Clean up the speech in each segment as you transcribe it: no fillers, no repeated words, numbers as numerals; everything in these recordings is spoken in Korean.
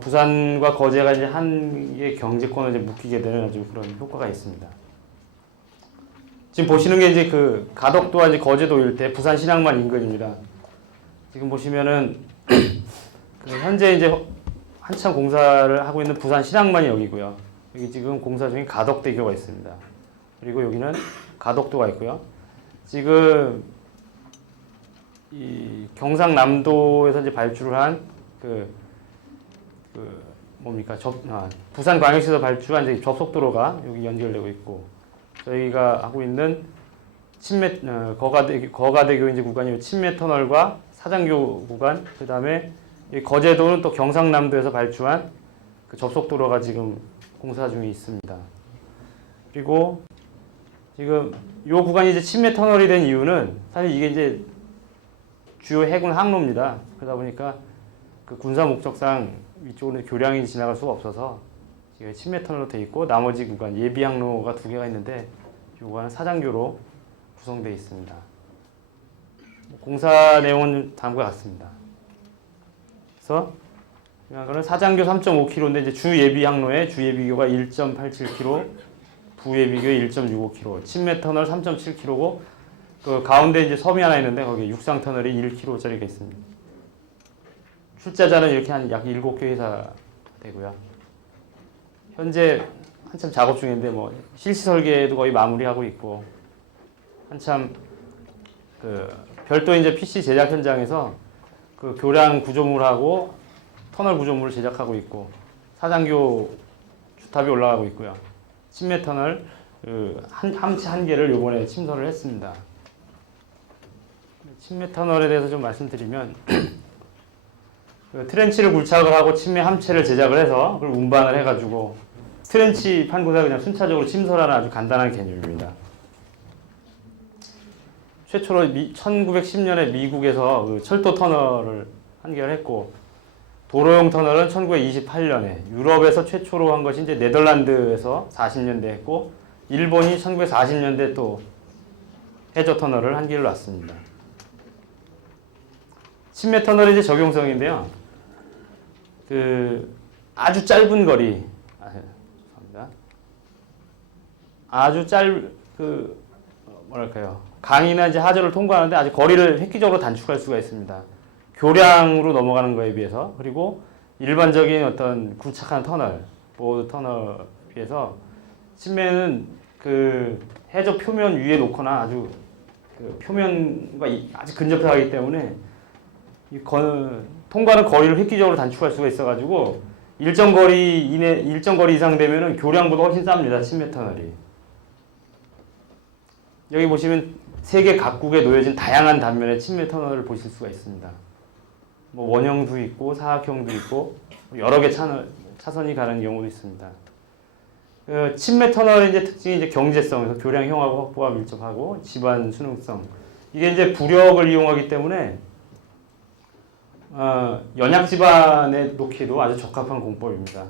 부산과 거제가 이제 한 개 경제권을 이제 묶이게 되는 아주 그런 효과가 있습니다. 지금 보시는 게 이제 그 가덕도와 이제 거제도 일대 부산 신항만 인근입니다. 지금 보시면은 그 현재 이제 한참 공사를 하고 있는 부산 신항만이 여기고요. 여기 지금 공사 중인 가덕대교가 있습니다. 그리고 여기는 가덕도가 있고요. 지금 이 경상남도에서 이제 발주를 한 부산광역시에서 발주한 이제 접속도로가 여기 연결되고 있고, 저희가 하고 있는 거가대교 이제 구간이 친매터널과 사장교 구간, 그 다음에 거제도는 또 경상남도에서 발주한 그 접속도로가 지금 공사 중에 있습니다. 그리고 지금 이 구간이 이제 친매터널이 된 이유는 사실 이게 이제 주요 해군 항로입니다. 그러다 보니까 그 군사 목적상 위쪽으로 교량이 지나갈 수가 없어서 지금 친매터널로 되어 있고, 나머지 구간 예비 항로가 2개가 있는데 이 구간은 사장교로 구성되어 있습니다. 공사 내용은 다음과 같습니다. 그래서 이거는 사장교 3.5km인데 이제 주 예비 항로에 주 예비교가 1.87km, 부 예비교 1.65km, 친매터널 3.7km고, 그 가운데 이제 섬이 하나 있는데 거기 육상 터널이 1km짜리가 있습니다. 출자자는 이렇게 한 약 7개 회사 되고요. 현재 한참 작업 중인데 뭐 실시 설계도 거의 마무리하고 있고, 한참 그 별도 이제 PC 제작 현장에서 그 교량 구조물하고 터널 구조물을 제작하고 있고, 사장교 주탑이 올라가고 있고요. 친매 터널 함체 1개를 요번에 침설을 했습니다. 친매 터널에 대해서 좀 말씀드리면 그 트렌치를 굴착을 하고 친매 함체를 제작을 해서 그걸 운반을 해가지고 트렌치 판구사 그냥 순차적으로 침설하는 아주 간단한 개념입니다. 최초로 1910년에 미국에서 그 철도 터널을 한결했고, 도로용 터널은 1928년에 유럽에서 최초로 한 것이 이제 네덜란드에서 40년대 했고, 일본이 1940년대 또 해저 터널을 한 길을 놨습니다. 친매 터널의 이제 적용성인데요. 그 아주 짧은 거리, 아주 강이나 이제 하저를 통과하는데 아주 거리를 획기적으로 단축할 수가 있습니다. 교량으로 넘어가는 거에 비해서. 그리고 일반적인 어떤 굴착한 터널, 보드 터널에 비해서 친매는 그 해저 표면 위에 놓거나 아주 그 표면과 아주 근접하기 때문에 통과하는 거리를 획기적으로 단축할 수가 있어가지고 일정 거리 이상 되면은 교량보다 훨씬 쌉니다. 친매 터널이. 여기 보시면 세계 각국에 놓여진 다양한 단면의 친매 터널을 보실 수가 있습니다. 뭐 원형도 있고 사각형도 있고 여러 개 차선이 가는 경우도 있습니다. 그 친매 터널의 이제 특징이 이제 경제성에서 교량형하고 확보가 밀접하고 집안 수능성. 이게 이제 부력을 이용하기 때문에 연약 집안에 놓기도 아주 적합한 공법입니다.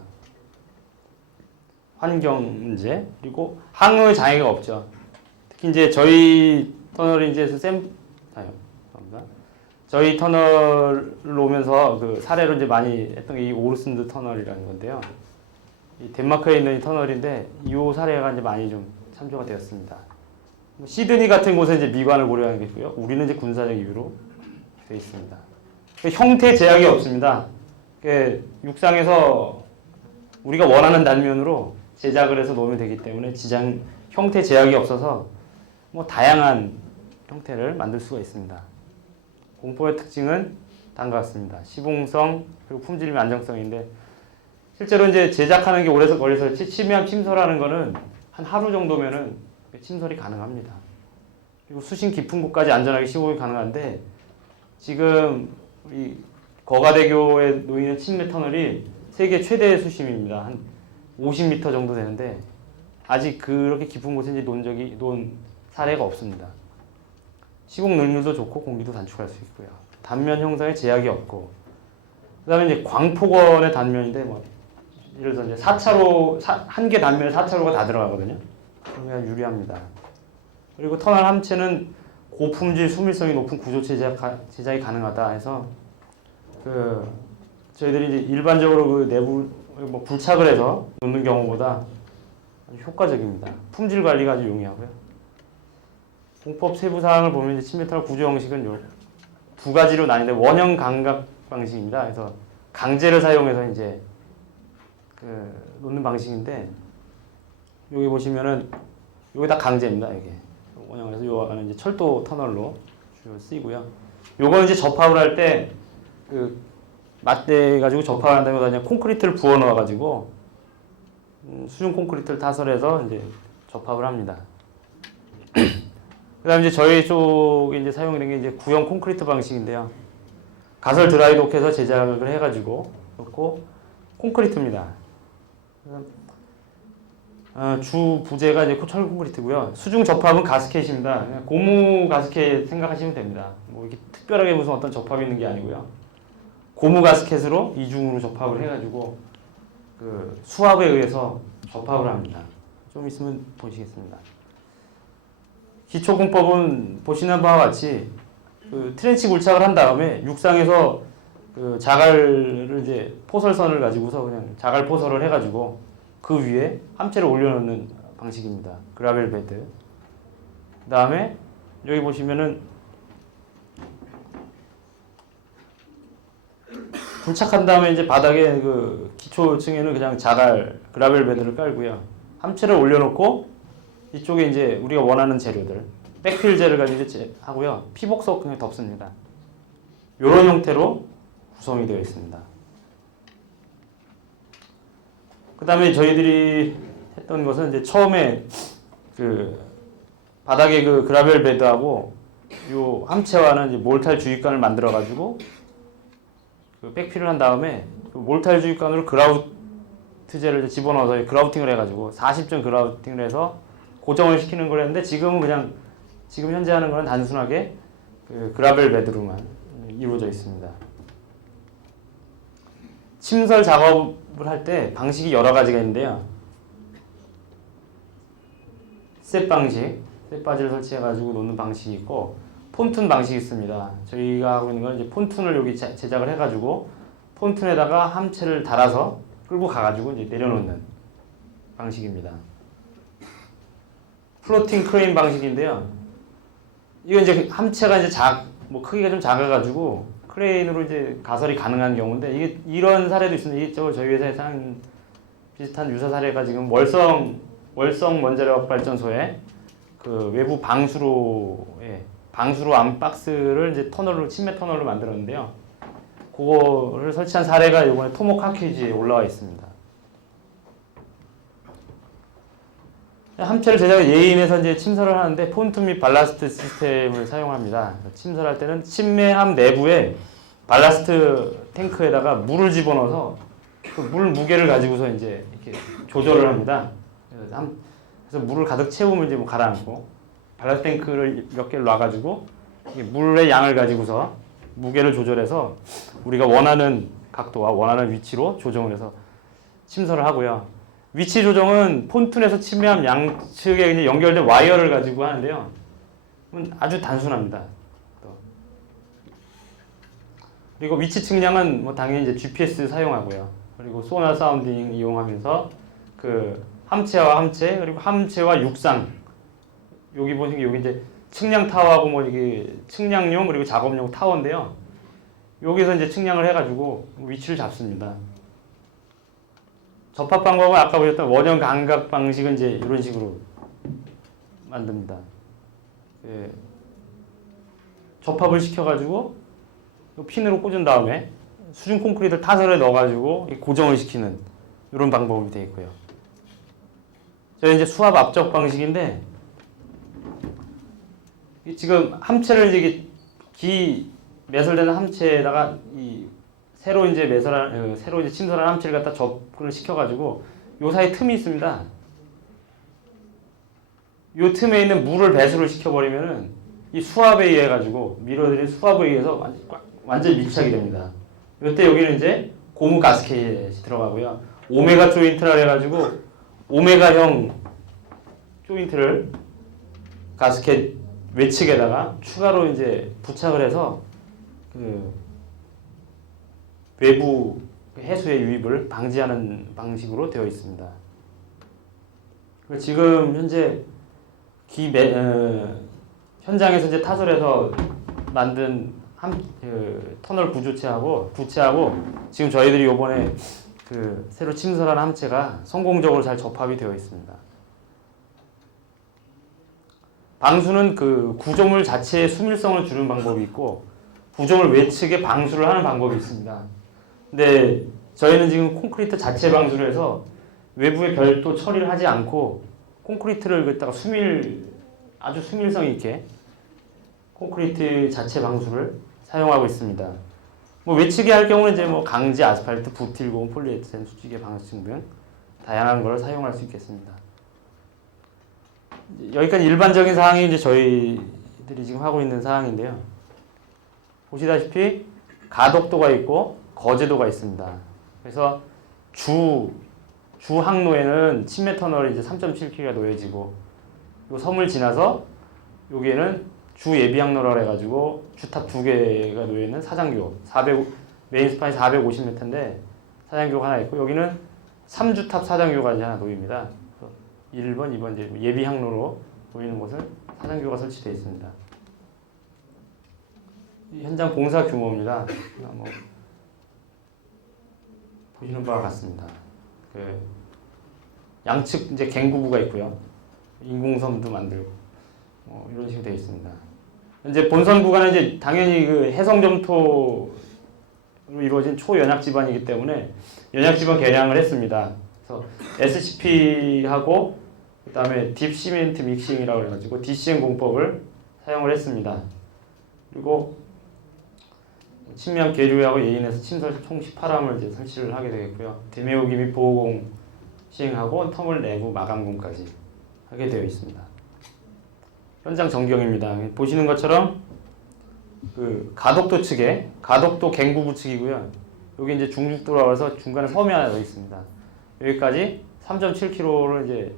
환경 문제, 그리고 항로에 장애가 없죠. 특히 이제 저희 터널이 이제 저희 터널로 오면서 그 사례로 이제 많이 했던 게 이 오르슨드 터널이라는 건데요. 이 덴마크에 있는 이 터널인데 이 사례가 이제 많이 좀 참조가 되었습니다. 시드니 같은 곳에 이제 미관을 고려하는 게 있고요. 우리는 이제 군사적 이유로 되어 있습니다. 형태 제약이 없습니다. 육상에서 우리가 원하는 단면으로 제작을 해서 놓으면 되기 때문에 형태 제약이 없어서 뭐 다양한 형태를 만들 수가 있습니다. 공법의 특징은 다음과 같습니다. 시봉성, 그리고 품질 및 안정성인데, 실제로 이제 제작하는 게 오래 걸려서 치매암 침설하는 거는 한 하루 정도면은 침설이 가능합니다. 그리고 수심 깊은 곳까지 안전하게 시공이 가능한데, 지금 이 거가대교에 놓이는 친매 터널이 세계 최대 수심입니다. 한 50m 정도 되는데 아직 그렇게 깊은 곳에 이제 놓은 사례가 없습니다. 시공 능률도 좋고 공기도 단축할 수 있고요. 단면 형상에 제약이 없고, 그다음에 이제 광폭원의 단면인데 뭐 예를 들어 이제 4차로 한 개 단면에 4차로가 다 들어가거든요. 그러면 유리합니다. 그리고 터널 함체는 고품질 수밀성이 높은 구조 제작이 가능하다 해서 그 저희들이 이제 일반적으로 그 내부 뭐 불착을 해서 놓는 경우보다 아주 효과적입니다. 품질 관리가 아주 용이하고요. 공법 세부 사항을 보면 이제 침뱉터널 구조 형식은 요 두 가지로 나뉘는데 원형 감각 방식입니다. 그래서 강제를 사용해서 이제 그 놓는 방식인데 여기 보시면은 여기 다 강제입니다. 이게 원형에서 요 안에 이제 철도 터널로 주로 쓰이고요. 요거는 이제 접합을 할 때 그 맞대 가지고 접합을 한 다음에 그냥 콘크리트를 부어 넣어 가지고 수중 콘크리트를 타설해서 이제 접합을 합니다. 그다음 이제 저희 쪽에 이제 사용된 게 이제 구형 콘크리트 방식인데요. 가설 드라이독해서 제작을 해가지고 넣고 콘크리트입니다. 주 부재가 이제 철 콘크리트고요. 수중 접합은 가스켓입니다. 그냥 고무 가스켓 생각하시면 됩니다. 뭐 이렇게 특별하게 무슨 어떤 접합이 있는 게 아니고요. 고무 가스켓으로 이중으로 접합을 해가지고 그 수압에 의해서 접합을 합니다. 좀 있으면 보시겠습니다. 기초공법은 보시는 바와 같이 그 트렌치 굴착을 한 다음에 육상에서 그 자갈을 이제 포설선을 가지고서 그냥 자갈 포설을 해가지고 그 위에 함체를 올려놓는 방식입니다. 그라벨 베드. 그 다음에 여기 보시면은 굴착한 다음에 이제 바닥에 그 기초층에는 그냥 자갈 그라벨 베드를 깔고요. 함체를 올려놓고 이쪽에 이제 우리가 원하는 재료들 백필제를 가지고 이제 하고요. 피복석 그냥 덮습니다. 이런 형태로 구성이 되어 있습니다. 그 다음에 저희들이 했던 것은 이제 처음에 그 바닥에 그 그라벨 베드하고 요 함체와는 이제 몰탈 주입관을 만들어 가지고 그 백필을 한 다음에 그 몰탈 주입관으로 그라우트제를 집어넣어서 그라우팅을 해가지고 40점 그라우팅을 해서 고정을 시키는 걸 했는데 지금은 그냥 지금 현재 하는 거는 단순하게 그 그라벨 베드로만 이루어져 있습니다. 침설 작업을 할 때 방식이 여러 가지가 있는데요. 셋 방식, 셋 바지를 설치해가지고 놓는 방식이 있고 폰툰 방식이 있습니다. 저희가 하고 있는 건 이제 폰툰을 여기 제작을 해가지고 폰툰에다가 함체를 달아서 끌고 가가지고 이제 내려놓는 방식입니다. 플로팅 크레인 방식인데요. 이건 이제 함체가 이제 뭐 크기가 좀 작아가지고 크레인으로 이제 가설이 가능한 경우인데 이게 이런 사례도 있습니다. 이게 저희 회사에서 한 비슷한 유사 사례가 지금 월성 원자력 발전소에 그 외부 방수로 안 박스를 이제 터널로 침매 터널로 만들었는데요. 그거를 설치한 사례가 이번에 토모카 퀴즈에 올라와 있습니다. 함체를 제작 예인해서 이제 침설을 하는데 폰툰 및 발라스트 시스템을 사용합니다. 침설할 때는 침매함 내부에 발라스트 탱크에다가 물을 집어넣어서 그 물 무게를 가지고서 이제 이렇게 조절을 합니다. 그래서 물을 가득 채우면 이제 뭐 가라앉고 발라스트 탱크를 몇 개를 놔가지고 물의 양을 가지고서 무게를 조절해서 우리가 원하는 각도와 원하는 위치로 조정을 해서 침설을 하고요. 위치 조정은 폰툰에서 침매함 양측에 이제 연결된 와이어를 가지고 하는데요. 아주 단순합니다. 그리고 위치 측량은 뭐 당연히 이제 GPS 사용하고요. 그리고 소나 사운딩 이용하면서 그 함체와 함체 그리고 함체와 육상 여기 보시면 여기 이제 측량 타워하고 뭐 이게 측량용 그리고 작업용 타워인데요. 여기서 이제 측량을 해가지고 위치를 잡습니다. 접합 방법은 아까 보셨던 원형 감각 방식은 이제 이런 식으로 만듭니다. 예. 접합을 시켜가지고 핀으로 꽂은 다음에 수중 콘크리트를 타설에 넣어가지고 고정을 시키는 이런 방법이 되어 있고요. 저희 이제 수압 압적 방식인데 지금 함체를 이제 기 매설되는 함체에다가 이 새로 이제 침설한 함체를 갖다 접근을 시켜가지고 요 사이 틈이 있습니다. 요 틈에 있는 물을 배수를 시켜버리면은 이 수압에 의해 가지고 밀어들인 수압에 의해서 완전 밀착이 됩니다. 이때 여기는 이제 고무 가스켓이 들어가고요. 오메가 조인트라 해가지고 오메가형 조인트를 가스켓 외측에다가 추가로 이제 부착을 해서 그 외부 그 해수의 유입을 방지하는 방식으로 되어 있습니다. 지금 현재 현장에서 이제 타설해서 만든 터널 부채하고 지금 저희들이 이번에 새로 침설한 함체가 성공적으로 잘 접합이 되어 있습니다. 방수는 구조물 자체의 수밀성을 주는 방법이 있고 구조물 외측에 방수를 하는 방법이 있습니다. 근데 저희는 지금 콘크리트 자체 방수를 해서 외부에 별도 처리를 하지 않고 콘크리트를 갖다가 아주 수밀성 있게 콘크리트 자체 방수를 사용하고 있습니다. 외측에 할 경우는 이제 강지, 아스팔트, 부틸고온, 폴리에틸렌, 수직의 방수층 등 다양한 걸 사용할 수 있겠습니다. 여기까지 일반적인 사항이 이제 저희들이 지금 하고 있는 사항인데요. 보시다시피 가독도가 있고 거제도가 있습니다. 그래서 주 항로에는 침해 터널이 이제 3.7km가 놓여지고 요 섬을 지나서 여기에는 주 예비 항로라 해가지고 주탑 2개가 놓여 있는 사장교 메인 스판이 450m인데 사장교가 하나 있고 여기는 3주탑 사장교가 이제 하나 놓입니다. 1번, 2번 이제 예비 항로로 보이는 곳은 사장교가 설치되어 있습니다. 현장 공사 규모입니다. 보시는 바와 같습니다. 양측 이제 갱구부가 있고요. 인공섬도 만들고 이런 식으로 되어 있습니다. 이제 본선 구간은 이제 당연히 해성 점토로 이루어진 초연약 지반이기 때문에 연약 지반 개량을 했습니다. 그래서 SCP하고 그다음에 딥 시멘트 믹싱이라고 해가지고 DCM 공법을 사용을 했습니다. 그리고 침미한 계류하고 예인해서 침설 총 18함을 이제 설치를 하게 되겠고요. 대매우기 및 보호공 시행하고 터널 내부 마감공까지 하게 되어 있습니다. 현장 전경입니다. 보시는 것처럼 가독도 측에 가독도 갱구부 측이고요. 여기 이제 중죽도라고 해서 중간에 섬이 하나 더 있습니다. 여기까지 3.7km를 이제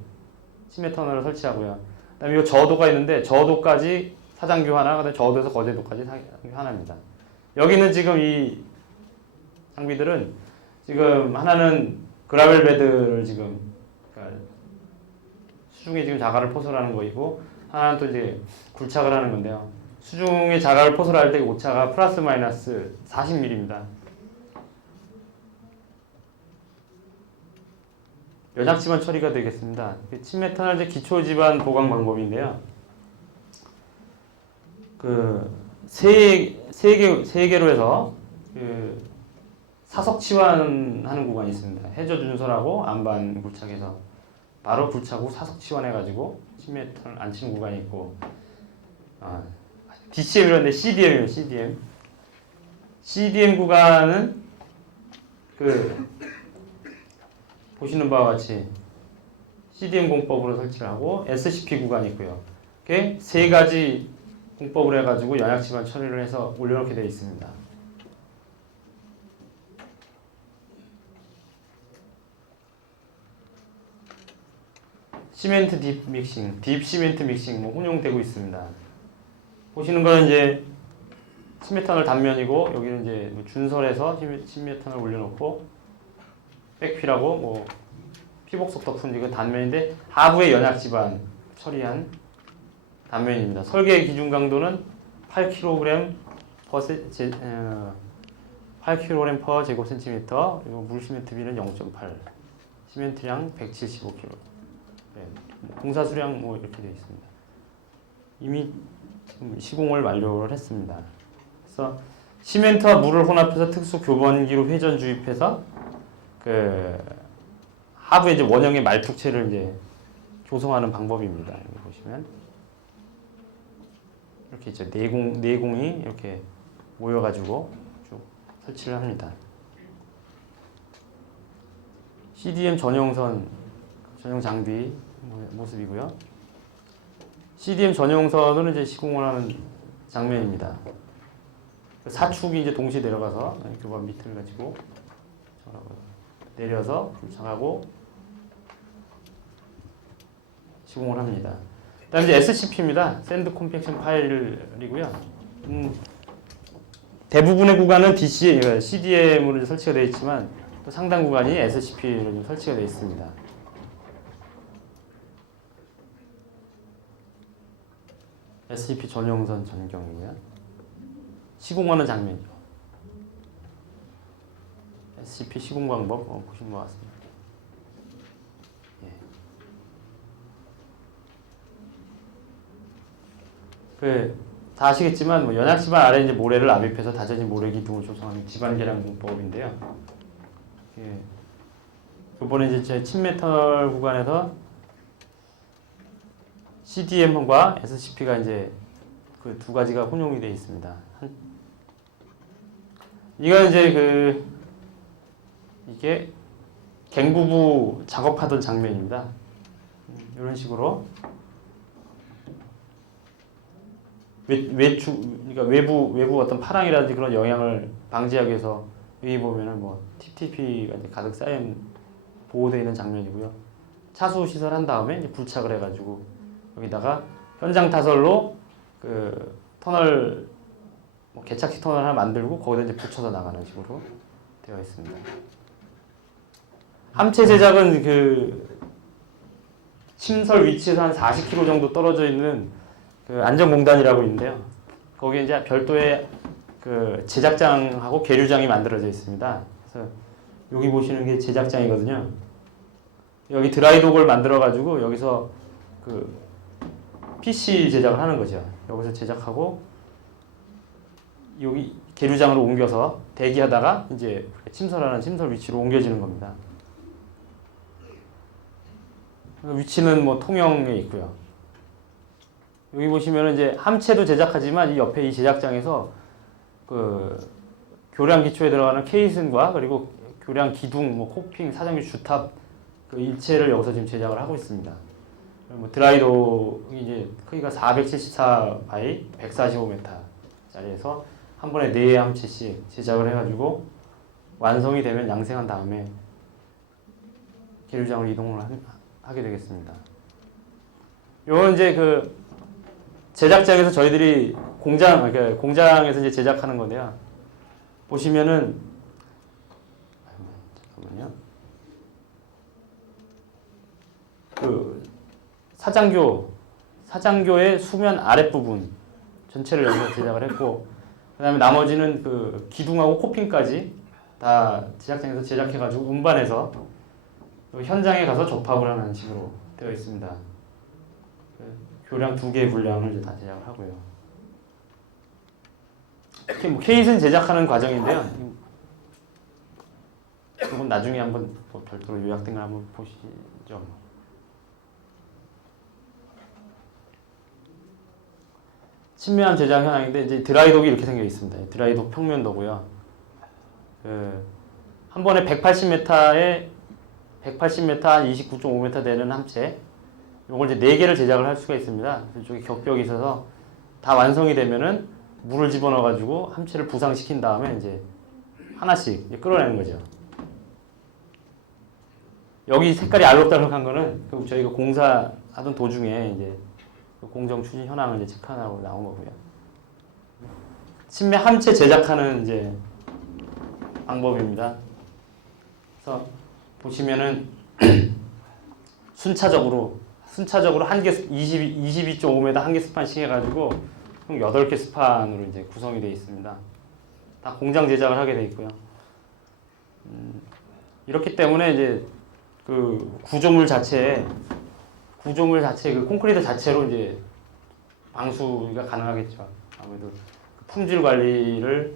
침해 터널을 설치하고요. 그다음에 이 저도가 있는데 저도까지 사장교 하나, 그다음에 저도에서 거제도까지 사장교 하나입니다. 여기는 지금 이 장비들은 지금 하나는 그라벨 베드를 지금 그러니까 수중에 지금 자갈을 포설하는 거이고 하나는 또 이제 굴착을 하는 건데요. 수중에 자갈을 포설할 때 오차가 플러스 마이너스 40mm입니다. 연약지반 처리가 되겠습니다. 침해 터널 기초 지반 보강 방법인데요. 세 개로 해서 사석 치환하는 구간이 있습니다. 해저 준설하고 안반 굴착해서 바로 굴착 후 사석 치환해가지고 침해 터널 안 치는 구간이 있고 DCM이런데 CDM이에요. CDM 구간은 보시는 바와 같이 CDM 공법으로 설치를 하고 SCP 구간이 있고요. 이렇게 세 가지 공법을 해가지고 연약지반 처리를 해서 올려놓게 되어 있습니다. 시멘트 딥 믹싱, 딥 시멘트 믹싱 혼용되고 있습니다. 보시는 거는 이제 10m를 단면이고 여기는 이제 준설해서 10m를 올려놓고 백필하고 피복석 덮은 이건 단면인데 하부의 연약지반 처리한 단면입니다. 설계 기준 강도는 8kg per 제곱센티미터 그리고 물 시멘트 비는 0.8 시멘트량 175kg 공사 수량 이렇게 되어 있습니다. 이미 시공을 완료를 했습니다. 그래서 시멘트와 물을 혼합해서 특수 교번기로 회전 주입해서 하부에 이제 원형의 말뚝체를 이제 조성하는 방법입니다. 여기 보시면 이렇게 있죠. 내공이 이렇게 모여가지고 쭉 설치를 합니다. CDM 전용 장비 모습이고요. CDM 전용선으로 이제 시공을 하는 장면입니다. 사축이 이제 동시에 내려가서 교반 밑을 가지고 내려서 굴착하고 시공을 합니다. 그다음에 이제 SCP입니다. 샌드 컴팩션 파일이고요. 대부분의 구간은 CDM으로 설치가 되어 있지만 또 상당 구간이 SCP로 좀 설치가 되어 있습니다. SCP 전용선 전경이고요. 시공하는 장면이죠. SCP 시공 방법 보신 것 같습니다. 다 아시겠지만 뭐 연약 집안 아래 이제 모래를 압입해서 다져진 모래 기둥을 조성하는 집안 계량 공법인데요. 이번에 이제 제 침메탈 구간에서 CDM과 SCP가 이제 그 두 가지가 혼용이 되어 있습니다. 이건 이제 이게 갱부부 작업하던 장면입니다. 이런 식으로 그러니까 외부 어떤 파랑이라든지 그런 영향을 방지하기 위해서 여기 보면은 뭐 TTP가 이제 가득 쌓인 보호되어 있는 장면이고요. 차수 시설 한 다음에 이제 부착을 해가지고 여기다가 현장 타설로 그 터널 뭐 개착식 터널 하나 만들고 거기다 이제 붙여서 나가는 식으로 되어 있습니다. 함체 제작은 그 침설 위치에서 한 40km 정도 떨어져 있는 그 안전공단이라고 있는데요. 거기에 이제 별도의 그 제작장하고 계류장이 만들어져 있습니다. 그래서 여기 보시는 게 제작장이거든요. 여기 드라이독을 만들어 가지고 여기서 그 PC 제작을 하는 거죠. 여기서 제작하고 여기 계류장으로 옮겨서 대기하다가 이제 침설하는 침설 위치로 옮겨지는 겁니다. 위치는 뭐 통영에 있고요. 여기 보시면 이제 함체도 제작하지만 이 옆에 이 제작장에서 그 교량 기초에 들어가는 케이슨과 그리고 교량 기둥, 뭐 코핑, 사정기 주탑 그 일체를 여기서 지금 제작을 하고 있습니다. 뭐 드라이도이 이제 크기가 474 바이 145m짜리에서 한 번에 4개 함체씩 제작을 해가지고 완성이 되면 양생한 다음에 계류장으로 이동을 하게 되겠습니다. 요건 이제 그 제작장에서 저희들이 공장에서 이제 제작하는 건데요. 보시면은 잠깐만요. 그 사장교의 수면 아랫부분 전체를 여기서 제작을 했고, 그다음에 나머지는 그 기둥하고 코핑까지 다 제작장에서 제작해가지고 운반해서 현장에 가서 접합을 하는 식으로 되어 있습니다. 교량 2개의 분량을 이제 다 제작을 하고요. 이렇게 뭐 케이슨 제작하는 과정인데요. 이건 나중에 한번 뭐 별도로 요약된 걸 한번 보시죠. 친밀한 제작 현황인데 이제 드라이독이 이렇게 생겨 있습니다. 드라이독 평면도고요. 한 번에 180m에 180m 한 29.5m 되는 함체. 이걸 이제 4개를 제작을 할 수가 있습니다. 이쪽에 격벽이 있어서 다 완성이 되면은 물을 집어넣어 가지고 함체를 부상시킨 다음에 이제 하나씩 이제 끌어내는 거죠. 여기 색깔이 알록달록한 거는 저희가 공사하던 도중에 이제 공정 추진 현황을 이제 체크하라고 나온 거고요. 침매 함체 제작하는 이제 방법입니다. 그래서 보시면은 순차적으로 한 개 22.5m 한 개 스판씩 해가지고 총 8개 스판으로 이제 구성이 되어 있습니다. 다 공장 제작을 하게 되어 있고요. 이렇기 때문에 이제 그 구조물 자체 그 콘크리트 자체로 이제 방수가 가능하겠죠. 아무래도 품질 관리를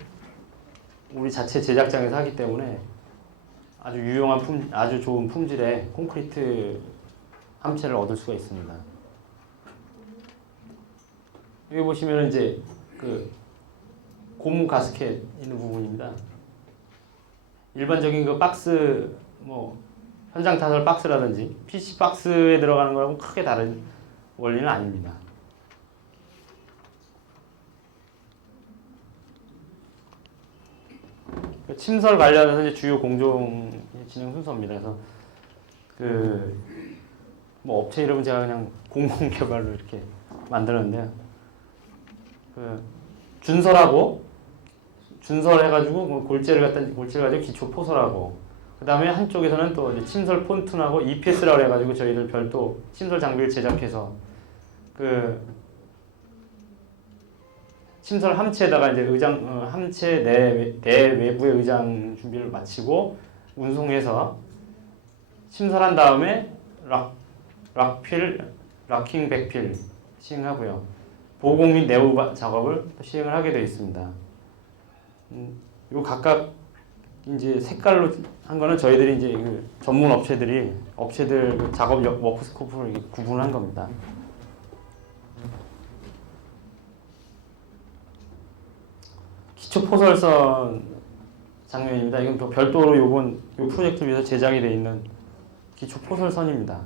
우리 자체 제작장에서 하기 때문에 아주 유용한 아주 좋은 품질의 콘크리트 함체를 얻을 수가 있습니다. 여기 보시면 이제 그 고무 가스켓 있는 부분입니다. 일반적인 그 박스 뭐 현장 타설 박스라든지 PC 박스에 들어가는 거하고 크게 다른 원리는 아닙니다. 침설 관련해서 이제 주요 공정 진행 순서입니다. 그래서 뭐 업체 이름은 제가 그냥 공공개발로 이렇게 만들었는데요. 준설해가지고 뭐 골재를 가지고 기초 포설하고, 그 다음에 한쪽에서는 또 이제 침설 폰툰하고 EPS라고 해가지고 저희들 별도 침설 장비를 제작해서 그 침설 함체에다가 이제 함체 내외부의 의장 준비를 마치고 운송해서 침설한 다음에 락킹 백필 시행하고요. 보공 및 내부 작업을 시행을 하게 되어 있습니다. 요 각각 이제 색깔로 한 거는 저희들이 이제 그 전문 업체들 그 작업 워크 스코프를 구분한 겁니다. 기초 포설선 장면입니다. 이건 또 별도로 요 프로젝트를 위해서 제작이 되어 있는 기초 포설선입니다.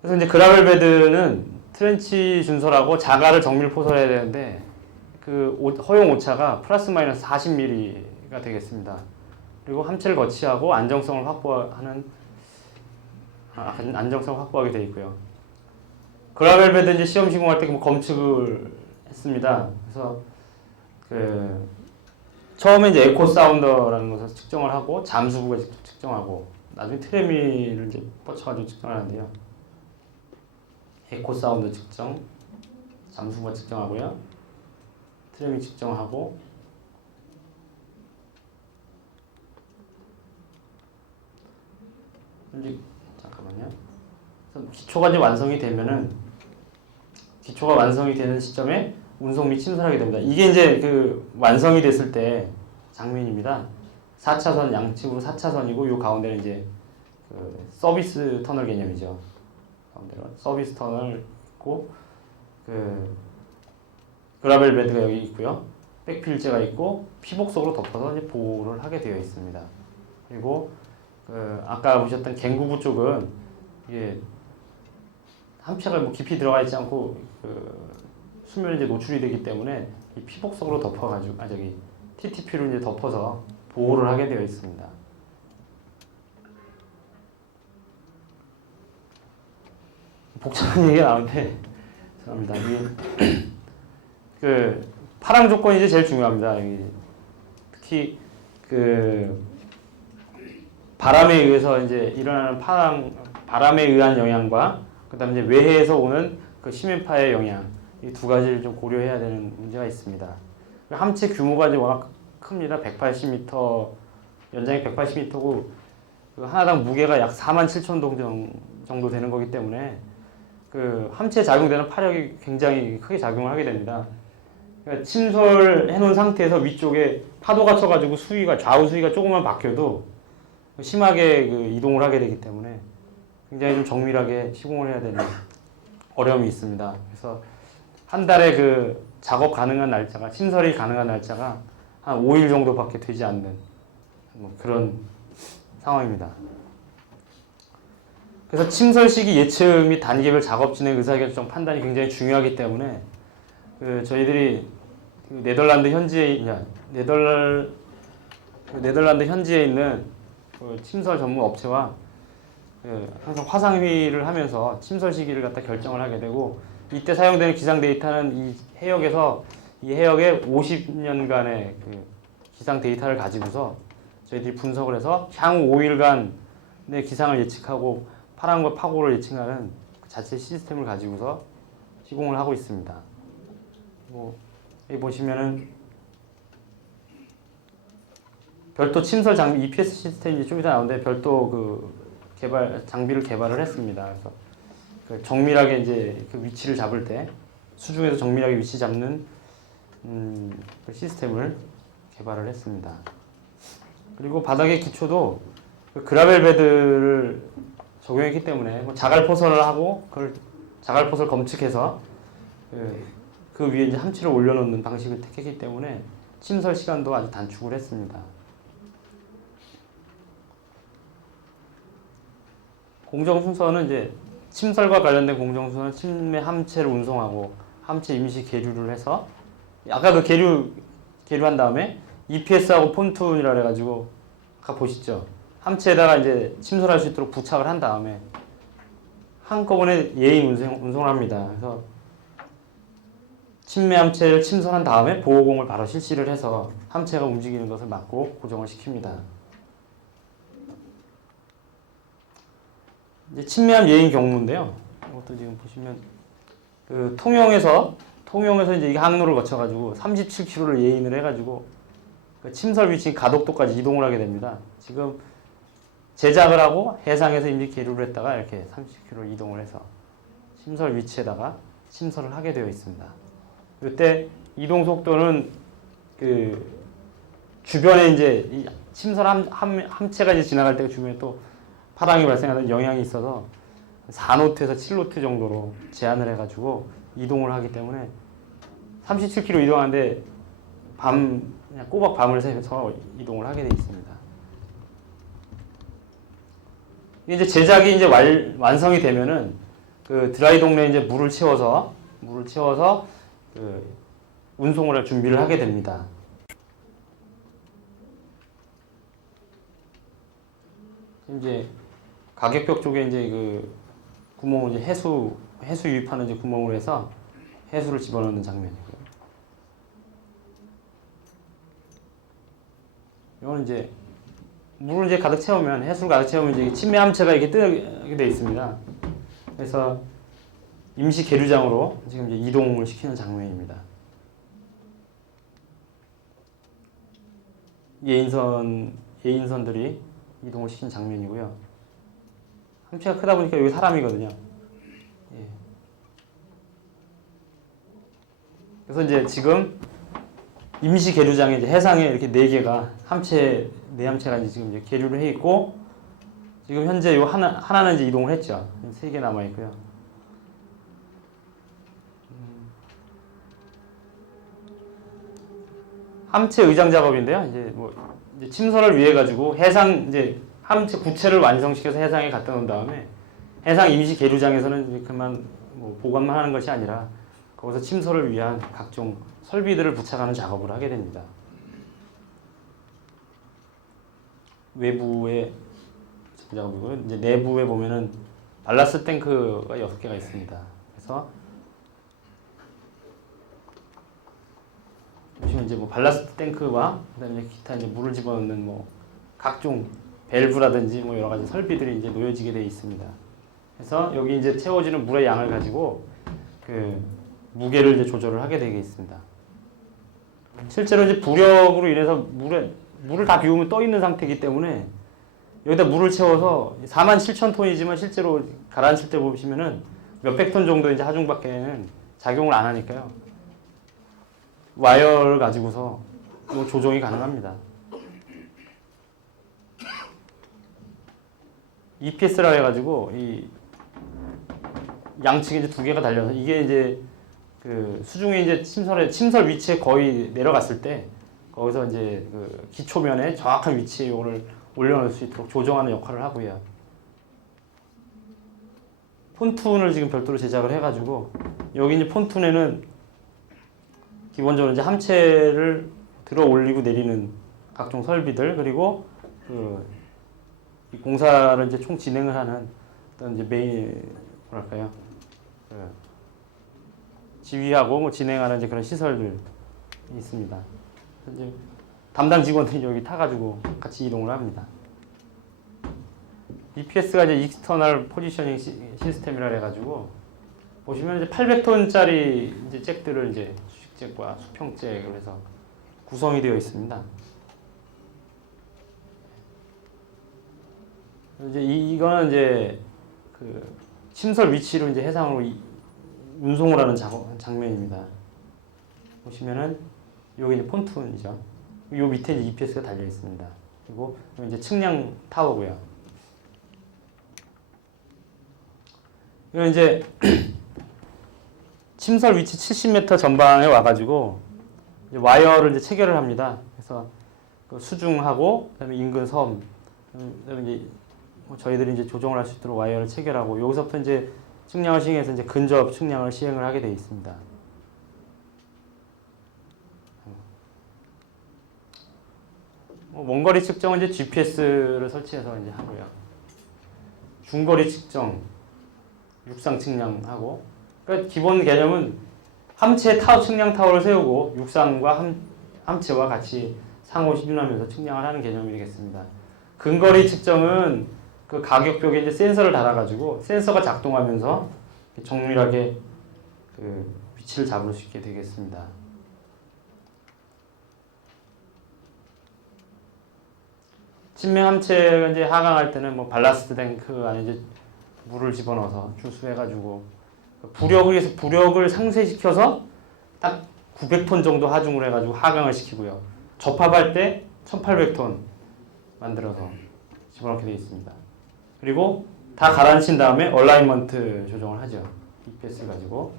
그래서 이제 그라벨 베드는 트렌치 준설하고 자갈을 정밀 포설해야 되는데 그 허용 오차가 플러스 마이너스 40mm가 되겠습니다. 그리고 함체를 거치하고 안정성을 확보하게 되어 있고요. 그라벨 베드 이제 시험 시공할 때 검측을 했습니다. 그래서 그 처음에 이제 에코 사운더라는 것을 측정을 하고 잠수부가 측정하고 나중에 트레미를 이제 뻗쳐가지고 측정하는데요. 에코 사운드 측정, 잠수부가 측정하고요. 트레미 측정하고 이제 잠깐만요. 기초가 이제 완성이 되는 시점에 운송 및 침설하게 됩니다. 이게 이제 그 완성이 됐을 때 장면입니다. 4차선 양측으로 4차선이고 요 가운데는 이제 그 서비스 터널 개념이죠. 가운데로 서비스 터널 있고 그 그라벨 베드가 여기 있고요. 백필재가 있고 피복석으로 덮어서 이제 보호를 하게 되어 있습니다. 그리고 그 아까 보셨던 갱구부 쪽은 이게 함체가 뭐 깊이 들어가 있지 않고 그 수면에 이제 노출이 되기 때문에 이 피복석으로 덮어가지고 TTP로 이제 덮어서 보호를 하게 되어 있습니다. 복잡한 얘기가 나오는데 죄송합니다. 그 파랑 조건이 이제 제일 중요합니다. 특히 그 바람에 의해서 이제 일어나는 바람에 의한 영향과 그다음에 이제 외해에서 오는 그 심해파의 영향 이 두 가지를 좀 고려해야 되는 문제가 있습니다. 함체 규모가 이제 워낙 큽니다. 180m 연장이 180m고 그 하나당 무게가 약 47,000동 정도 되는 거기 때문에 그 함체에 작용되는 파력이 굉장히 크게 작용을 하게 됩니다. 그러니까 침설해 놓은 상태에서 위쪽에 파도가 쳐가지고 좌우 수위가 조금만 바뀌어도 심하게 그 이동을 하게 되기 때문에 굉장히 좀 정밀하게 시공을 해야 되는 어려움이 있습니다. 그래서 한 달에 그 작업 가능한 날짜가 침설이 가능한 날짜가 한 5일 정도밖에 되지 않는 뭐 그런 상황입니다. 그래서 침설 시기 예측 및 단계별 작업 진행 의사결정 판단이 굉장히 중요하기 때문에 그 저희들이 네덜란드 현지에 있는 그 침설 전문 업체와 항상 화상회의를 하면서 침설 시기를 갖다 결정을 하게 되고 이때 사용되는 기상 데이터는 이 해역에 50년간의 그 기상 데이터를 가지고서 저희들이 분석을 해서 향후 5일간의 기상을 예측하고 파랑과 파고를 예측하는 그 자체 시스템을 가지고서 시공을 하고 있습니다. 여기 보시면은 별도 침설 장비 EPS 시스템이 좀 이따 나오는데 별도 그 장비를 개발을 했습니다. 그래서 그 정밀하게 이제 그 위치를 잡을 때 수중에서 정밀하게 위치 잡는 그 시스템을 개발을 했습니다. 그리고 바닥의 기초도 그 그라벨 베드를 적용했기 때문에 자갈 포설을 하고 그걸 자갈 포설 검측해서 그 위에 이제 함체를 올려놓는 방식을 택했기 때문에 침설 시간도 아주 단축을 했습니다. 공정 순서는 이제 침설과 관련된 공정 순서는 침내 함체를 운송하고 함체 임시 계류를 해서 아까 그 계류한 다음에 EPS하고 폰툰이라 그래가지고 아까 보시죠. 함체에다가 이제 침설할 수 있도록 부착을 한 다음에 한꺼번에 예인 운송을 합니다. 그래서 침매 함체를 침설한 다음에 보호공을 바로 실시를 해서 함체가 움직이는 것을 막고 고정을 시킵니다. 이제 침매함 예인 경로인데요. 이것도 지금 보시면 그 통영에서 이제 이 항로를 거쳐가지고 37km를 예인을 해가지고 그 침설 위치 가덕도까지 이동을 하게 됩니다. 지금 제작을 하고 해상에서 임시 계류를 했다가 이렇게 30km 이동을 해서 침설 위치에다가 침설을 하게 되어 있습니다. 이때 이동 속도는 그 주변에 이제 이 침설 함체가 이제 지나갈 때 주변에 또 파랑이 발생하는 영향이 있어서 4노트에서 7노트 정도로 제한을 해가지고 이동을 하기 때문에 37km 이동하는데 그냥 꼬박 밤을 새서 이동을 하게 되어 있습니다. 이제 제작이 이제 완성이 되면은 그 드라이 동네에 이제 물을 채워서 그 운송을 할 준비를 하게 됩니다. 이제 가격벽 쪽에 이제 그 구멍을 이제 해수 유입하는 이제 구멍을 해서 해수를 집어넣는 장면이고요. 이거는 이제 물을 이제 가득 채우면 해수를 가득 채우면 이제 침매 함체가 이렇게 뜨게 돼 있습니다. 그래서 임시 계류장으로 지금 이제 이동을 시키는 장면입니다. 예인선들이 이동을 시킨 장면이고요. 함체가 크다 보니까 여기 사람이거든요. 예. 그래서 이제 지금 임시 계류장에 이제 해상에 이렇게 4개가 네 함체가 이제 지금 이제 계류를 해 있고, 지금 현재 요 하나는 이제 이동을 했죠. 3개 남아 있고요. 함체 의장 작업인데요. 이제 침설을 위해 가지고 해상 이제 함체 구체를 완성시켜서 해상에 갖다 놓은 다음에 해상 임시 계류장에서는 그만 보관만 하는 것이 아니라 거기서 침설을 위한 각종 설비들을 부착하는 작업을 하게 됩니다. 외부의 작업이고요. 이제 내부에 보면은 발라스트 탱크가 6개가 있습니다. 그래서 보시면 이제 발라스트 탱크와 그다음에 기타 이제 물을 집어넣는 각종 밸브라든지 여러 가지 설비들이 이제 놓여지게 되어 있습니다. 그래서 여기 이제 채워지는 물의 양을 가지고 그 무게를 이제 조절을 하게 되겠습니다. 실제로 이제 부력으로 인해서 물을 다 비우면 떠 있는 상태이기 때문에 여기다 물을 채워서 47,000톤이지만 실제로 가라앉힐 때 보시면은 몇백 톤 정도 이제 하중밖에는 작용을 안 하니까요. 와이어를 가지고서 조정이 가능합니다. EPS라 해가지고 이 양측에 이제 2개가 달려서 이게 이제 그 수중에 이제 침설 위치에 거의 내려갔을 때 거기서 이제 그 기초면에 정확한 위치에 이거를 올려놓을 수 있도록 조정하는 역할을 하고요. 폰툰을 지금 별도로 제작을 해가지고 여기 이제 폰툰에는 기본적으로 이제 함체를 들어 올리고 내리는 각종 설비들, 그리고 이 공사를 이제 총 진행을 하는 어떤 이제 지휘하고 진행하는 이제 그런 시설들이 있습니다. 이제 담당 직원들이 여기 타가지고 같이 이동을 합니다. EPS가 이제 익스터널 포지셔닝 시스템이라 해가지고 보시면 이제 800톤짜리 이제 잭들을 이제 수직잭과 수평잭을 해서 구성이 되어 있습니다. 이제 이거는 이제 그 침설 위치로 이제 해상으로 운송을 하는 장면입니다. 보시면은 여기 이제 폰툰이죠. 요 밑에 이제 EPS가 달려 있습니다. 그리고 이제 측량 타워고요. 이건 이제 침설 위치 70m 전방에 와가지고 이제 와이어를 이제 체결을 합니다. 그래서 그 수중하고 그다음에 인근 섬, 그다음에 이제 저희들이 이제 조정을 할 수 있도록 와이어를 체결하고 여기서부터 이제 측량을 시행해서 이제 근접 측량을 시행을 하게 되어 있습니다. 원거리 측정은 이제 GPS를 설치해서 이제 하고요. 중거리 측정, 육상 측량하고, 그러니까 기본 개념은 함체 측량 타워를 세우고 육상과 함체와 같이 상호 실현하면서 측량을 하는 개념이 되겠습니다. 근거리 측정은 그 가격벽에 이제 센서를 달아가지고 센서가 작동하면서 정밀하게 그 위치를 잡을 수 있게 되겠습니다. 침맹 함체가 이제 하강할 때는 뭐 발라스트 탱크 안에 이제 물을 집어넣어서 주수해가지고 부력을 상쇄시켜서 딱 900톤 정도 하중을 해가지고 하강을 시키고요. 접합할 때 1800톤 만들어서 집어넣게 되어 있습니다. 그리고 다 가라앉힌 다음에 얼라이먼트 조정을 하죠. EPS를 가지고.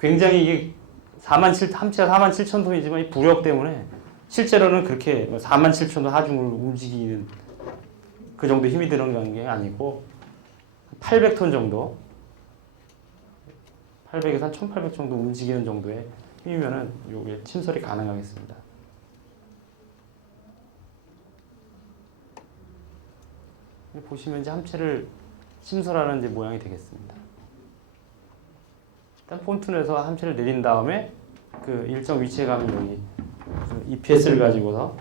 굉장히 이게 함체가 47,000톤이지만 이 부력 때문에 실제로는 그렇게 47,000톤 하중을 움직이는 그 정도 힘이 들어간 게 아니고 800톤 정도 800에서 한 1800 정도 움직이는 정도의 힘이면은 요게 침설이 가능하겠습니다. 보시면 이제 함체를 침설하는 이제 모양이 되겠습니다. 일단 폰툰에서 함체를 내린 다음에 그 일정 위치에 가면 여기 EPS를 가지고서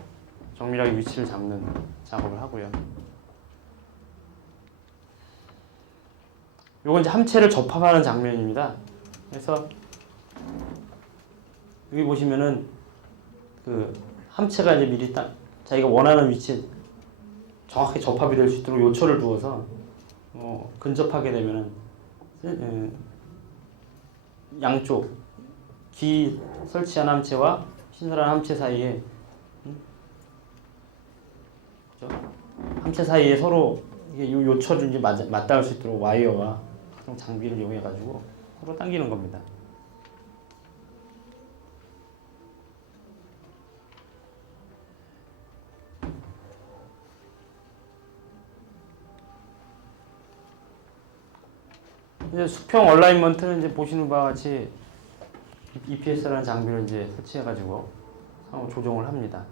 정밀하게 위치를 잡는 작업을 하고요. 요건 이제 함체를 접합하는 장면입니다. 그래서 여기 보시면은 그 함체가 이제 미리 딱 자기가 원하는 위치에 정확히 접합이 될 수 있도록 요철을 두어서 근접하게 되면은 양쪽 기 설치한 함체와 신설한 함체 사이에 함체 사이에 서로 이게 요철을 이제 맞닿을 수 있도록 와이어와 각종 장비를 이용해 가지고 서로 당기는 겁니다. 이제 수평 얼라인먼트는 이제 보시는 바와 같이 EPS라는 장비를 이제 설치해 가지고 상호 조정을 합니다.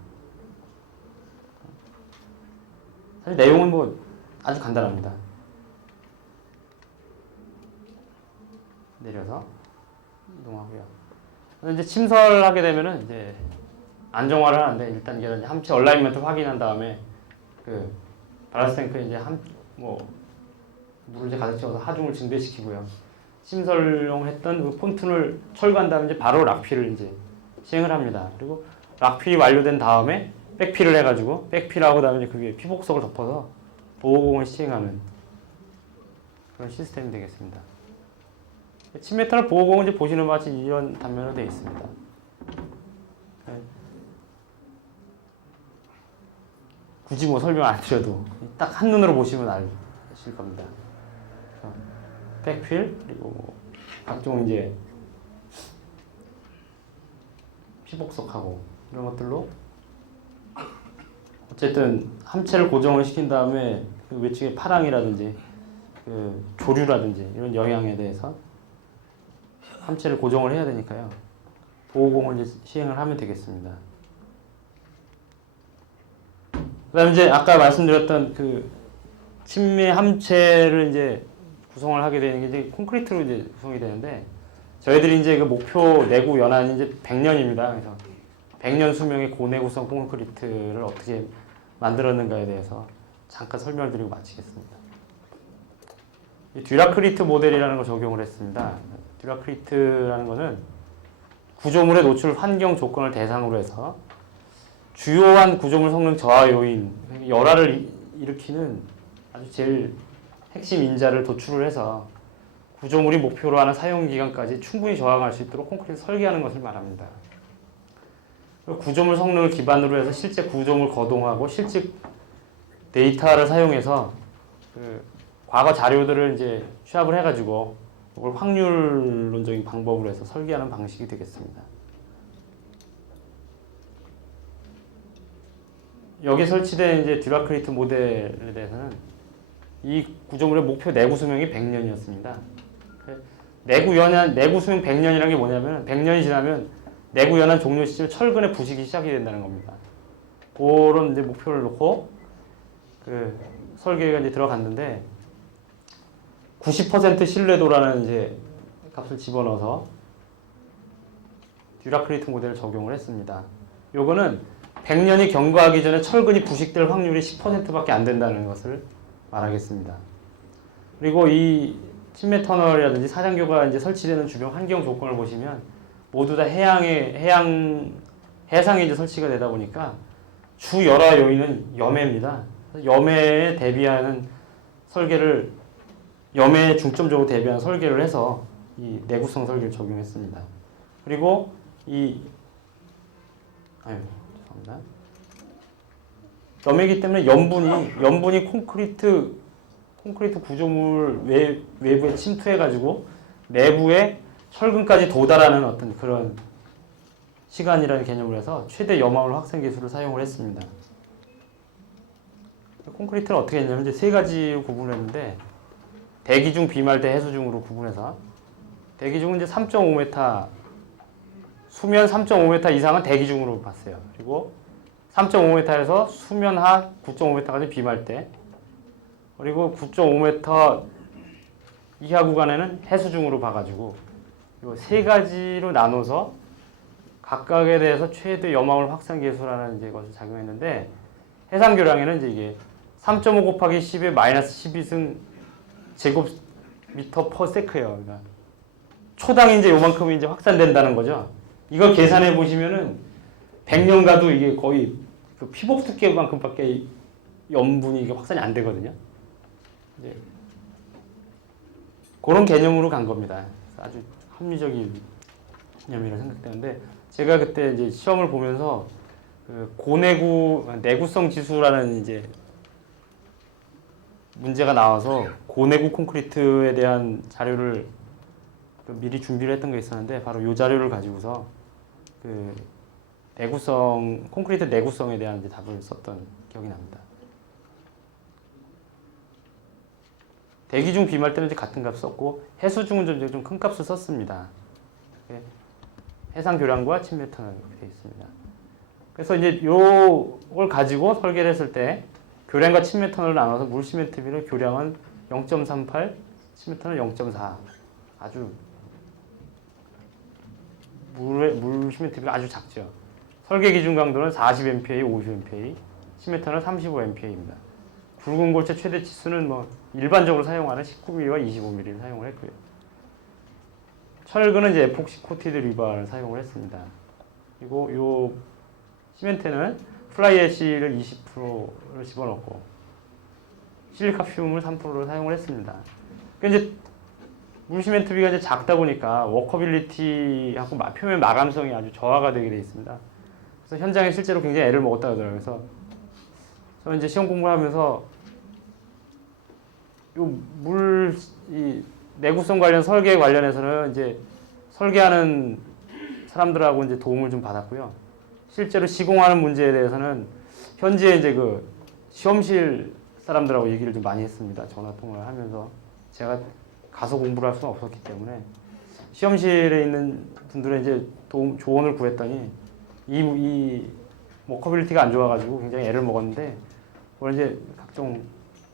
사실 내용은 뭐 아주 간단합니다. 내려서 이동하고요. 이제 침설하게 되면은 이제 안정화를 하는데 일단 이제 함체 얼라인먼트 확인한 다음에 그 발라스트 탱크에 이제 물을 이제 가득 채워서 하중을 증대시키고요. 침설용 했던 그 폰툰을 철거한 다음에 이제 바로 락필을 이제 시행을 합니다. 그리고 락필이 완료된 다음에 백필을 해가지고 백필하고 그다음에 그게 피복석을 덮어서 보호공을 시행하는 그런 시스템이 되겠습니다. 침메탈 보호공은 이제 보시는 바와 같이 이런 단면으로 되어 있습니다. 굳이 뭐 설명 안 드려도 딱 한눈으로 보시면 아실 겁니다. 백필 그리고 뭐 각종 이제 피복석하고 이런 것들로 어쨌든 함체를 고정을 시킨 다음에 그 외측의 파랑이라든지 그 조류라든지 이런 영향에 대해서 함체를 고정을 해야 되니까요. 보호공을 이제 시행을 하면 되겠습니다. 그다음에 이제 아까 말씀드렸던 그 침매 함체를 이제 구성을 하게 되는 게 이제 콘크리트로 이제 구성이 되는데 저희들이 이제 그 목표 내구 연한이 이제 100년입니다. 그래서 100년 수명의 고내구성 콘크리트를 어떻게 만들었는가에 대해서 잠깐 설명을 드리고 마치겠습니다. 듀라크리트 모델이라는 걸 적용을 했습니다. 듀라크리트라는 것은 구조물의 노출 환경 조건을 대상으로 해서 주요한 구조물 성능 저하 요인, 열화를 일으키는 아주 제일 핵심 인자를 도출을 해서 구조물이 목표로 하는 사용기간까지 충분히 저항할 수 있도록 콘크리트 설계하는 것을 말합니다. 구조물 성능을 기반으로 해서 실제 구조물 거동하고 실제 데이터를 사용해서 그 과거 자료들을 이제 취합을 해가지고 이걸 확률론적인 방법으로 해서 설계하는 방식이 되겠습니다. 여기 설치된 이제 듀라크리트 모델에 대해서는 이 구조물의 목표 내구 수명이 100년이었습니다. 내구 수명 100년이라는 게 뭐냐면 100년이 지나면 내구 연한 종료 시점 철근의 부식이 시작이 된다는 겁니다. 그런 이제 목표를 놓고 그 설계가 이제 들어갔는데 90% 신뢰도라는 이제 값을 집어넣어서 듀라크리트 모델을 적용을 했습니다. 요거는 100년이 경과하기 전에 철근이 부식될 확률이 10%밖에 안 된다는 것을 말하겠습니다. 그리고 이 침매 터널이라든지 사장교가 이제 설치되는 주변 환경 조건을 보시면 모두 다 해상에 이제 설치가 되다 보니까 주 열화 요인은 염해입니다. 염해에 대비하는 설계를 염해에 중점적으로 대비하는 설계를 해서 이 내구성 설계를 적용했습니다. 그리고 죄송합니다. 염해이기 때문에 염분이 콘크리트 구조물 외부에 침투해가지고 내부에 철근까지 도달하는 어떤 그런 시간이라는 개념을 해서 최대 염화물 확산 기술을 사용을 했습니다. 콘크리트를 어떻게 했냐면 이제 세 가지로 구분을 했는데 대기중, 비말대, 해수중으로 구분해서 대기중은 이제 3.5m 수면 3.5m 이상은 대기중으로 봤어요. 그리고 3.5m에서 수면 하 9.5m까지 비말대, 그리고 9.5m 이하 구간에는 해수중으로 봐가지고 이 세 가지로 나눠서 각각에 대해서 최대 염화물 확산 계수라는 이제 것을 작용했는데 해상교량에는 이제 이게 3.5 곱하기 10의 마이너스 12승 제곱미터 퍼 세크예요. 그러니까 초당 이제 요만큼이 이제 확산된다는 거죠. 이걸 계산해 보시면은 100년 가도 이게 거의 그 피복 두께만큼밖에 염분이 이게 확산이 안 되거든요. 이제 그런 개념으로 간 겁니다. 아주 합리적인 개념이라고 생각되는데 제가 그때 이제 시험을 보면서 그 내구성 지수라는 이제 문제가 나와서 고내구 콘크리트에 대한 자료를 미리 준비를 했던 게 있었는데 바로 이 자료를 가지고서 그 콘크리트 내구성에 대한 이제 답을 썼던 기억이 납니다. 대기중 비말 때는 이제 같은 값 썼고 해수중은 좀 큰 값을 썼습니다. 해상 교량과 침매 터널 이렇게 되어 있습니다. 그래서 이제 요걸 가지고 설계를 했을 때 교량과 침매 터널을 나눠서 물 시멘트비를 교량은 0.38, 침매 터널 0.4. 아주 물 시멘트비가 아주 작죠. 설계 기준 강도는 40MPa, 50MPa, 침매 터널 35MPa입니다. 굵은 골재 최대 치수는 뭐 일반적으로 사용하는 19mm와 25mm를 사용을 했고요. 철근은 이제 에폭시 코티드 리바를 사용을 했습니다. 그리고 요 시멘트는 플라이 애쉬를 20%를 집어넣고 실리카 퓨움을 3%를 사용을 했습니다. 그러니까 이제 물 시멘트비가 이제 작다 보니까 워커빌리티하고 표면 마감성이 아주 저하가 되게 되어 있습니다. 그래서 현장에 실제로 굉장히 애를 먹었다 그러더라고요. 그래서 저는 이제 시험 공부를 하면서 이 내구성 관련 설계 관련해서는 이제 설계하는 사람들하고 이제 도움을 좀 받았고요. 실제로 시공하는 문제에 대해서는 현재 이제 그 시험실 사람들하고 얘기를 좀 많이 했습니다. 전화 통화를 하면서 제가 가서 공부를 할 수는 없었기 때문에 시험실에 있는 분들의 이제 조언을 구했더니 이 워커빌리티가 안 좋아가지고 굉장히 애를 먹었는데 그걸 이제 각종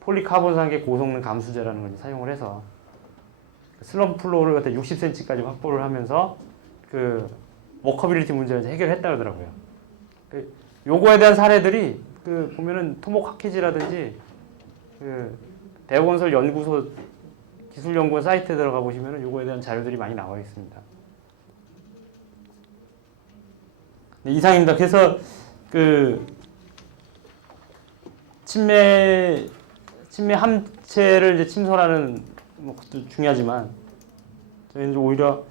폴리카본산계 고성능 감수제라는 걸 사용을 해서 슬럼 플로어를 갖다 60cm까지 확보를 하면서 그 워커빌리티 문제를 해결했다 그러더라고요. 요거에 대한 사례들이 그 보면은 토목 학회지라든지 그 대우건설 연구소 기술연구원 사이트에 들어가 보시면은 요거에 대한 자료들이 많이 나와 있습니다. 네, 이상입니다. 그래서 그 침매 함체를 이제 침설하는 것도 중요하지만 저희는 오히려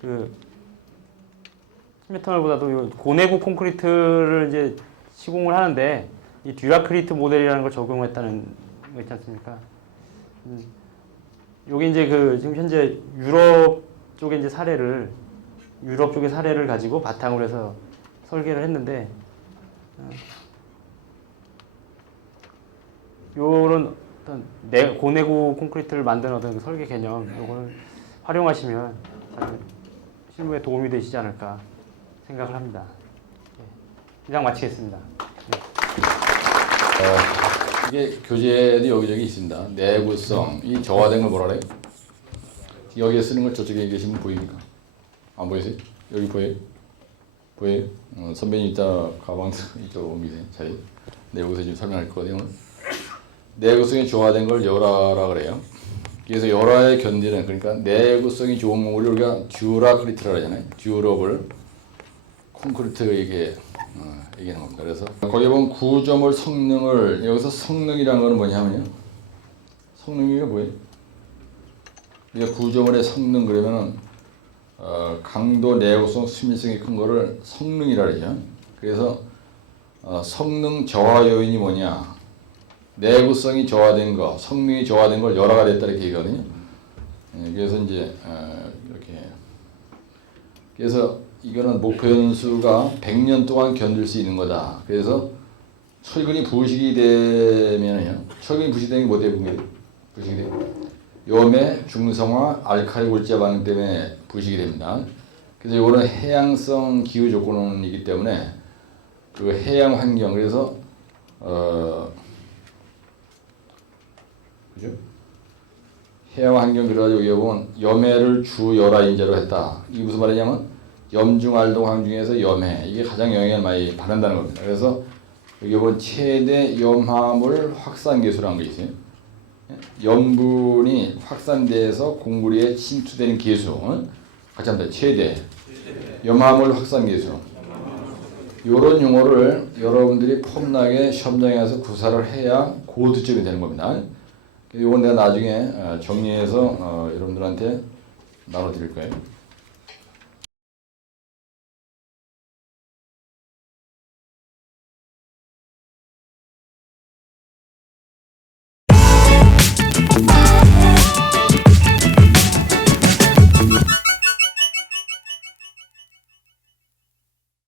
그 침매 터널보다도 고내구 콘크리트를 이제 시공을 하는데 이 듀라크리트 모델이라는 걸 적용했다는 거 있지 않습니까? 요게 이제 그 지금 현재 유럽 쪽의 사례를 가지고 바탕으로 해서 설계를 했는데 요런 어떤 고내구 콘크리트를 만드는 어떤 설계 개념 요거를 활용하시면 실무에 도움이 되시지 않을까 생각을 합니다. 이상 마치겠습니다. 네. 이게 교재도 여기저기 있습니다. 내구성, 이 저하된 걸 뭐라 그래요? 여기에 쓰는 걸 저쪽에 계시면 보입니까? 안 보이세요? 여기 보여요? 보여요? 선배님 이따 가방 이쪽 옮기세요. 자리. 네, 여기서 지금 설명할 거거든요. 내구성이 조화된 걸 열화라 그래요. 그래서 열화의 견디는, 그러니까 내구성이 좋은 공구를 우리가 듀라크리트라 하잖아요. 듀러블 콘크리트 이게 얘기하는 겁니다. 그래서 거기에 보면 구조물 성능을, 여기서 성능이라는 거는 뭐냐면요. 성능이가 뭐예요? 우리가 구조물의 성능 그러면은 강도, 내구성, 수밀성이 큰 거를 성능이라 그러죠. 그래서 성능 저하 요인이 뭐냐? 내구성이 저하된 거, 성능이 저하된 걸 열화가 됐다 이렇게 얘기하거든요. 그래서 이제 이렇게, 그래서 이거는 목표 연수가 100년 동안 견딜 수 있는 거다. 그래서 철근이 부식이 되면요, 철근이 부식되는 게 뭐 때문에 부식이 돼요? 염해, 중성화, 알칼리 골자 반응 때문에 부식이 됩니다. 그래서 이거는 해양성 기후 조건이기 때문에 그 해양 환경, 그래서 그죠? 해양 환경, 그래가지고 여기 보면 염해를 주 열화 인자로 했다. 이게 무슨 말이냐면 염중알동 항 중에서 염해, 이게 가장 영향을 많이 받는다는 겁니다. 그래서 여기 보면 최대 염화물 확산 계수라는 게 있어요. 염분이 확산돼서 공구리에 침투되는 계수, 같이 합니다. 최대 염화물 확산 계수. 이런 용어를 여러분들이 폼나게 시험장에 가서 구사를 해야 고득점이 되는 겁니다. 이건 내가 나중에 정리해서 여러분들한테 나눠드릴 거예요.